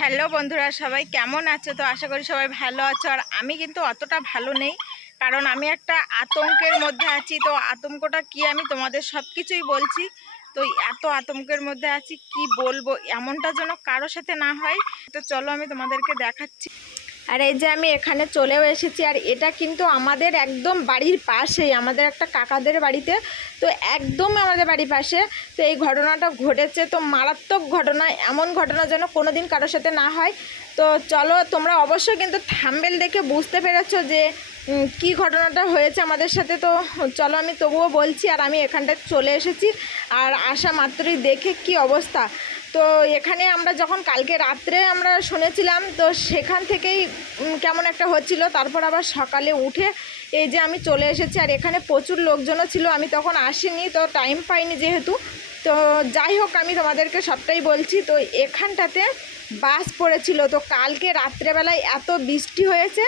Hello বন্ধুরা, সবাই কেমন আছো? তো আশা করি সবাই ভালো আছো। আর আমি কিন্তু অতটা ভালো নেই, কারণ আমি একটা আতঙ্কের মধ্যে আছি। তো আতঙ্কটা কি আমি তোমাদের সব কিছুই বলছি। তো এত আতঙ্কের মধ্যে আছি, কি বলব? এমনটা যেন কারও সাথে না হয়। তো চলো আমি তোমাদেরকে দেখাচ্ছি। আর এই যে আমি এখানে চলেও এসেছি, আর এটা কিন্তু আমাদের একদম বাড়ির পাশেই, আমাদের একটা কাকাদের বাড়িতে। তো একদম আমাদের বাড়ির পাশে। তো এই ঘটনাটা ঘটেছে, তো মারাত্মক ঘটনা, এমন ঘটনা যেন কোনো দিন কারোর সাথে না হয়। তো চলো, তোমরা অবশ্যই কিন্তু থাম্বেল দেখে বুঝতে পেরেছ যে কি ঘটনাটা হয়েছে আমাদের সাথে। তো চলো, আমি তবুও বলছি, আর আমি এখানটায় চলে এসেছি। আর আসা মাত্রই দেখে কি অবস্থা। তো এখানে আমরা যখন কালকে রাত্রে আমরা শুনেছিলাম, তো সেখান থেকেই কেমন একটা হচ্ছিল। তারপর আবার সকালে উঠে এই যে আমি চলে এসেছি, আর এখানে প্রচুর লোকজনও ছিল। আমি তখন আসিনি, তো টাইম পাইনি যেহেতু। তো যাই হোক, আমি তোমাদেরকে সবটাই বলছি। তো এখানটাতে বাস পড়েছিল। তো কালকে রাত্রেবেলায় এত বৃষ্টি হয়েছে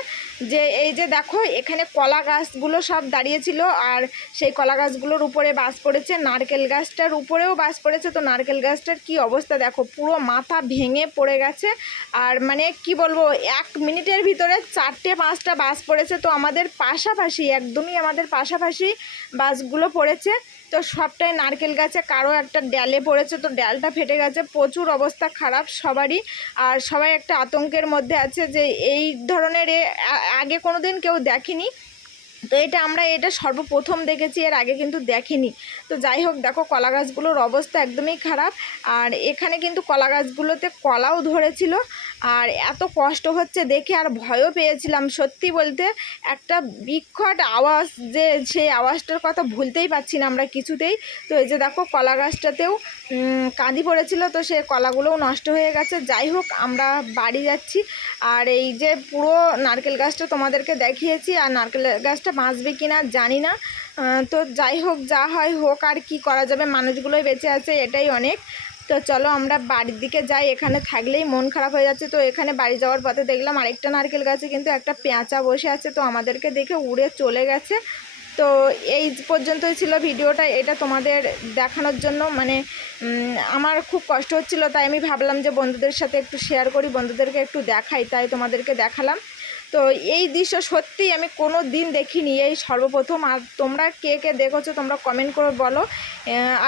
যে, এই যে দেখো, এখানে কলা গাছগুলো সব দাঁড়িয়েছিল। আর সেই কলা গাছগুলোর উপরে বাস পড়েছে। নারকেল গাছটার উপরেও বাস পড়েছে। তো নারকেল গাছটার কি অবস্থা দেখো, পুরো মাথা ভেঙে পড়ে গেছে। আর মানে কি বলব, এক মিনিটের ভিতরে চারটে, পাঁচটা বাস পড়েছে। তো আমাদের পাশাপাশি, একদমই আমাদের পাশাপাশি বাসগুলো পড়েছে। তো সবটাই নারকেল গাছে, কারও একটা ডালে পড়েছে, তো ডালটা ফেটে গেছে। প্রচুর অবস্থা খারাপ সবারই। আর সবাই একটা আতঙ্কের মধ্যে আছে যে এই ধরনের আগে কোনো দিন কেউ দেখেনি। তো এটা আমরা এটা সর্বপ্রথম দেখেছি, এর আগে কিন্তু দেখিনি। তো যাই হোক, দেখো কলা গাছগুলোর অবস্থা একদমই খারাপ। আর এখানে কিন্তু কলা গাছগুলোতে কলাও ধরেছিল। আর এত কষ্ট হচ্ছে দেখে আর ভয়ও পেয়েছিলাম সত্যি বলতে। একটা বিকট আওয়াজ যে সেই আওয়াজটার কথা ভুলতেই পারছি না আমরা কিছুতেই। তো এই যে দেখো কলা গাছটাতেও কাঁদি পড়েছিল, তো সে কলাগুলোও নষ্ট হয়ে গেছে। যাই হোক, আমরা বাড়ি যাচ্ছি। আর এই যে পুরো নারকেল গাছটা তোমাদেরকে দেখিয়েছি, আর নারকেল গাছটা বাঁচবে কি না জানি না। তো যাই হোক, যা হয় হোক, আর কি করা যাবে? মানুষগুলোই বেঁচে আছে, এটাই অনেক। তো চলো, আমরা বাড়ির দিকে যাই। এখানে থাকলেই মন খারাপ হয়ে যাচ্ছে। তো এখানে বাড়ি যাওয়ার পথে দেখলাম আরেকটা নারকেল গাছে কিন্তু একটা পেঁচা বসে আছে। তো আমাদেরকে দেখে উড়ে চলে গেছে। তো এই পর্যন্তই ছিল ভিডিওটা। এটা তোমাদের দেখানোর জন্য মানে আমার খুব কষ্ট হচ্ছিল। তাই আমি ভাবলাম যে বন্ধুদের সাথে একটু শেয়ার করি, বন্ধুদেরকে একটু দেখাই। তাই তোমাদেরকে দেখালাম। তো এই দৃশ্য সত্যি আমি কোনো দিন দেখিনি। এই সর্বপ্রথম আর তোমরা কে কে দেখেছ তোমরা কমেন্ট করে বলো।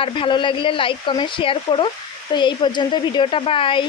আর ভালো লাগলে লাইক কমেন্ট শেয়ার করো। তো এই পর্যন্ত ভিডিওটা বাই